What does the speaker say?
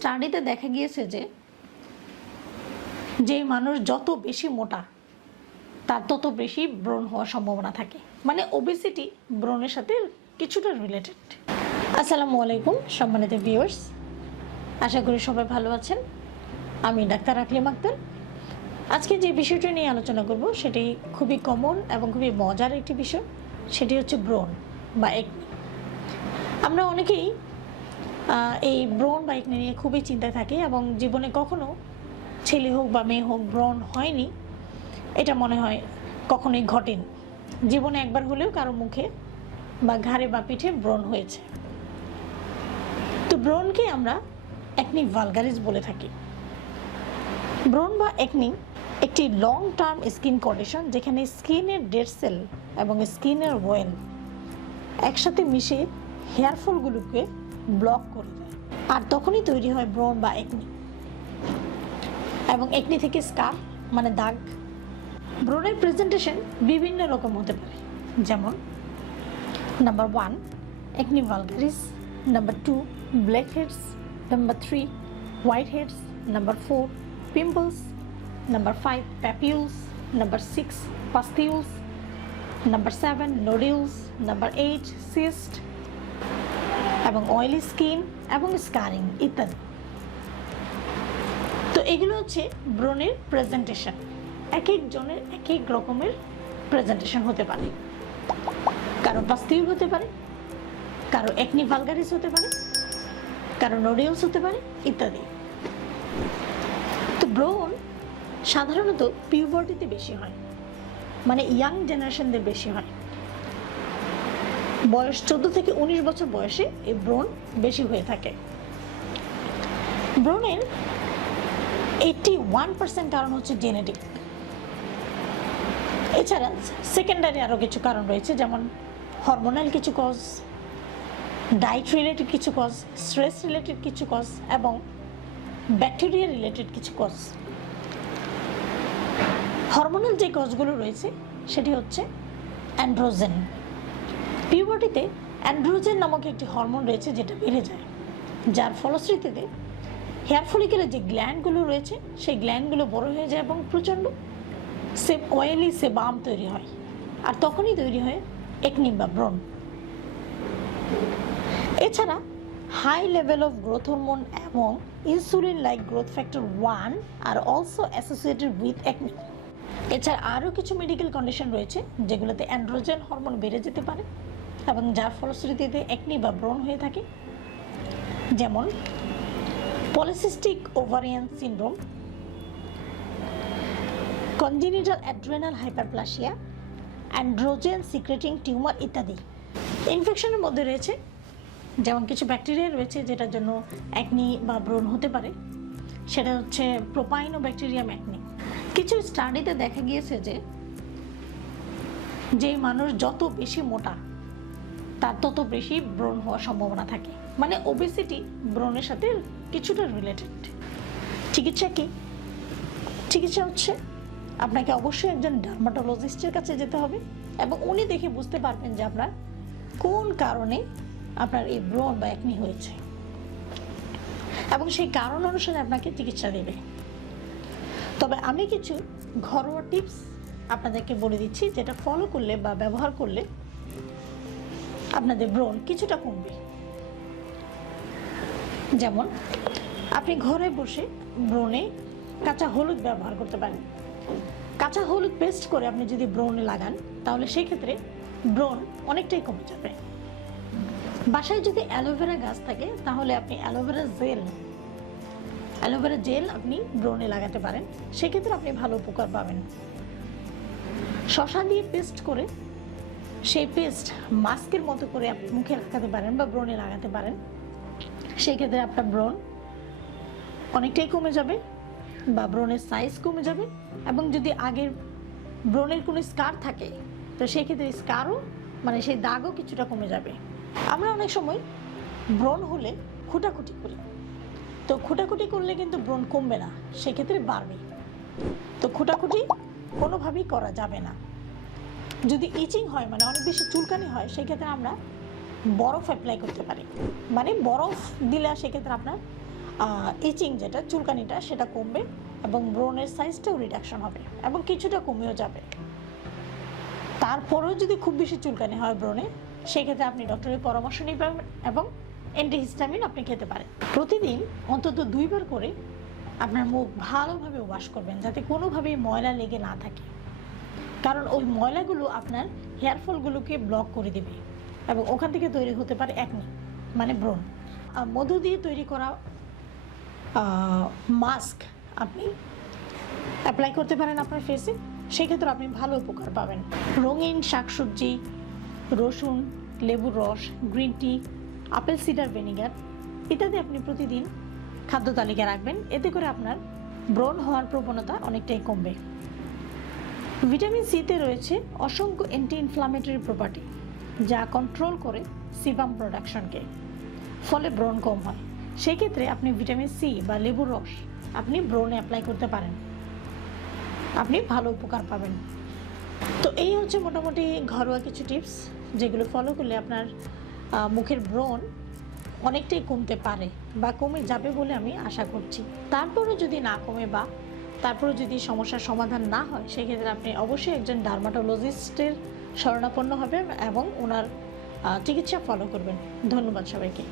স্টাডিতে দেখা গিয়েছে যে মানুষ যত বেশি মোটা তার তত বেশি ব্রণ হওয়ার সম্ভাবনা থাকে। মানে ওবেসিটি ব্রণের সাথে কিছুটা রিলেটেড। আসসালামু আলাইকুম সম্মানিত ভিউয়ার্স, আশা করি সবাই ভালো আছেন। আমি ডাক্তার আকলিমা আক্তার। আজকে যে বিষয়টি নিয়ে আলোচনা করব সেটি খুবই কমন এবং খুবই মজার একটি বিষয়, সেটি হচ্ছে ব্রণ বা একনি। আমরা অনেকেই এই ব্রণ বা একনি নিয়ে খুবই চিন্তায় থাকি এবং জীবনে কখনো ছেলে হোক বা মেয়ে হোক ব্রণ হয়নি এটা মনে হয় কখনোই ঘটেনি। জীবনে একবার হলেও কারো মুখে বা ঘাড়ে বা পিঠে ব্রণ হয়েছে। তো ব্রণকে আমরা একনি ভালগারিস বলে থাকি। ব্রণ বা একনি একটি লং টার্ম স্কিন কন্ডিশন যেখানে স্কিনের ডেড সেল এবং স্কিনের ওয়েল একসাথে মিশে হেয়ার ফলগুলোকে ব্লক করে দেয়, আর তখনই তৈরি হয় ব্রণ বা একনি। এবং একনি থেকে স্কার মানে দাগ। ব্রণের প্রেজেন্টেশন বিভিন্ন রকম হতে পারে, যেমন number 1 acne vulgaris, number 2 black heads, number 3 white heads, number 4 pimples, number 5 papules, number 6 pustules, number 7 nodules, number 8 cyst এবং অয়েলি স্কিন এবং স্কারিং ইত্যাদি। তো এগুলো হচ্ছে ব্রণের প্রেজেন্টেশন। এক একজনের এক এক রকমের প্রেজেন্টেশন হতে পারে। কারো পাস্টিউল হতে পারে, কারো একনি ভালগারিস হতে পারে, কারো নোডিউলস হতে পারে ইত্যাদি। তো ব্রণ সাধারণত পিউবার্টিতে বেশি হয়, মানে ইয়াং জেনারেশনদের বেশি হয়। বয়স 14 থেকে 19 বছর বয়সে এই ব্রণ বেশি হয়ে থাকে। ব্রণের 81% কারণ হচ্ছে জেনেটিক। এছাড়া সেকেন্ডারি আরও কিছু কারণ রয়েছে, যেমন হরমোনাল কিছু কজ, ডায়েট রিলেটেড কিছু কজ, স্ট্রেস রিলেটেড কিছু কজ এবং ব্যাকটেরিয়া রিলেটেড কিছু কজ। হরমোনাল যে কজগুলো রয়েছে সেটি হচ্ছে অ্যান্ড্রোজেন। পিউবার্টিতে অ্যান্ড্রোজেন নামক একটি হরমোন রয়েছে যেটা বেড়ে যায়, যার ফলশ্রুতিতে হেয়ার ফলিকেলের যে গ্ল্যান্ডগুলো রয়েছে সেই গ্ল্যান্ডগুলো বড় হয়ে যায় এবং প্রচণ্ড অয়েলি সেবাম তৈরি হয়, আর তখনই তৈরি হয় একনি বা ব্রণ। এছাড়া high level of growth hormone এবং insulin like growth factor 1 are also associated with acne. এছাড়া আরও কিছু মেডিকেল কন্ডিশন রয়েছে যেগুলোতে অ্যান্ড্রোজেন হরমোন বেড়ে যেতে পারে এবং যার ফলশ্রুতিতে একনি বা ব্রণ হয়ে থাকে, যেমন polycystic ovarian syndrome, congenital adrenal hyperplasia, androgen secreting tumour ইত্যাদি। ইনফেকশনের মধ্যে রয়েছে যেমন কিছু ব্যাকটেরিয়া রয়েছে যেটার জন্য একনি বা ব্রণ হতে পারে, সেটা হচ্ছে প্রোপাইনোব্যাকটেরিয়াম একনি। কিছু স্টাডিতে দেখা গিয়েছে যে মানুষ যত বেশি মোটা তার তত বেশি ব্রণ হওয়ার সম্ভাবনা থাকে। মানে ওবেসিটি ব্রণের সাথে কিছুটা রিলেটেড। চিকিৎসা কি? চিকিৎসা হচ্ছে আপনাকে অবশ্যই একজন ডার্মাটোলজিস্টের কাছে যেতে হবে এবং উনি দেখে বুঝতে পারবেন যে আপনার কোন কারণে আপনার এই ব্রণ বা একনি হয়েছে এবং সেই কারণ অনুসারে আপনাকে চিকিৎসা দেবে। তবে আমি কিছু ঘরোয়া টিপস আপনাদেরকে বলে দিচ্ছি, যেটা ফলো করলে বা ব্যবহার করলে আপনাদের ব্রণ কিছুটা কমবে। যেমন আপনি ঘরে বসে ব্রণে কাঁচা হলুদ ব্যবহার করতে পারেন। কাঁচা হলুদ পেস্ট করে আপনি যদি ব্রণে লাগান তাহলে সেক্ষেত্রে ব্রণ অনেকটাই কমে যাবে। বাসায় যদি অ্যালোভেরা গাছ থাকে তাহলে আপনি অ্যালোভেরা জেল আপনি ব্রণে লাগাতে পারেন, সেক্ষেত্রে আপনি ভালো উপকার পাবেন। শসা দিয়ে পেস্ট করে সেই পেস্ট মাস্কের মতো করে আপনি মুখে লাগাতে পারেন বা ব্রণে লাগাতে পারেন, সেই ক্ষেত্রে আপনার ব্রণ অনেকটাই কমে যাবে বা ব্রণের সাইজ কমে যাবে। এবং যদি আগের ব্রণের কোনো স্কার থাকে তো সেই ক্ষেত্রে স্কারও মানে সেই দাগও কিছুটা কমে যাবে। আমরা অনেক সময় ব্রণ হলে খুঁটাখুটি করি, তো খুঁটাখুটি করলে কিন্তু ব্রণ কমবে না, সেক্ষেত্রে বাড়বে। তো খুঁটাখুটি কোনোভাবেই করা যাবে না। যদি ইচিং হয় মানে অনেক বেশি চুলকানি হয় সেক্ষেত্রে আমরা বরফ অ্যাপ্লাই করতে পারি। মানে বরফ দিলে সেক্ষেত্রে আপনার ইচিং যেটা চুলকানিটা সেটা কমবে এবং ব্রণের সাইজটাও রিডাকশন হবে এবং কিছুটা কমেও যাবে। তারপরেও যদি খুব বেশি চুলকানি হয় ব্রণে, সেক্ষেত্রে আপনি ডক্টরের পরামর্শ নেবেন এবং অ্যান্টিহিস্টামিন আপনি খেতে পারেন। প্রতিদিন অন্তত 2 বার করে আপনার মুখ ভালোভাবে ওয়াশ করবেন, যাতে কোনোভাবেই ময়লা লেগে না থাকে, কারণ ওই ময়লাগুলো আপনার হেয়ার ফলগুলোকে ব্লক করে দেবে এবং ওখান থেকে তৈরি হতে পারে অ্যাকনে মানে ব্রণ। মধু দিয়ে তৈরি করা মাস্ক আপনি অ্যাপ্লাই করতে পারেন আপনার ফেসে, সেক্ষেত্রে আপনি ভালো উপকার পাবেন। রঙিন শাকসবজি, রসুন, লেবুর রস, green tea, apple cider vinegar ইত্যাদি আপনি প্রতিদিন খাদ্য তালিকায় রাখবেন। এতে করে আপনার ব্রণ হওয়ার প্রবণতা অনেকটাই কমবে। ভিটামিন সিতে রয়েছে অসংখ্য অ্যান্টি ইনফ্লামেটরি প্রপার্টি, যা কন্ট্রোল করে সিবাম প্রোডাকশনকে, ফলে ব্রণ কম হয়। সেক্ষেত্রে আপনি ভিটামিন সি বা লেবুর রস আপনি ব্রণে অ্যাপ্লাই করতে পারেন, আপনি ভালো উপকার পাবেন। তো এই হচ্ছে মোটামুটি ঘরোয়া কিছু টিপস, যেগুলো ফলো করলে আপনার মুখের ব্রণ অনেকটাই কমতে পারে বা কমে যাবে বলে আমি আশা করছি। তারপরেও যদি না কমে বা তারপরে যদি সমস্যার সমাধান না হয়, সেক্ষেত্রে আপনি অবশ্যই একজন ডার্মাটোলজিস্টের শরণাপন্ন হবেন এবং ওনার চিকিৎসা ফলো করবেন। ধন্যবাদ সবাইকে।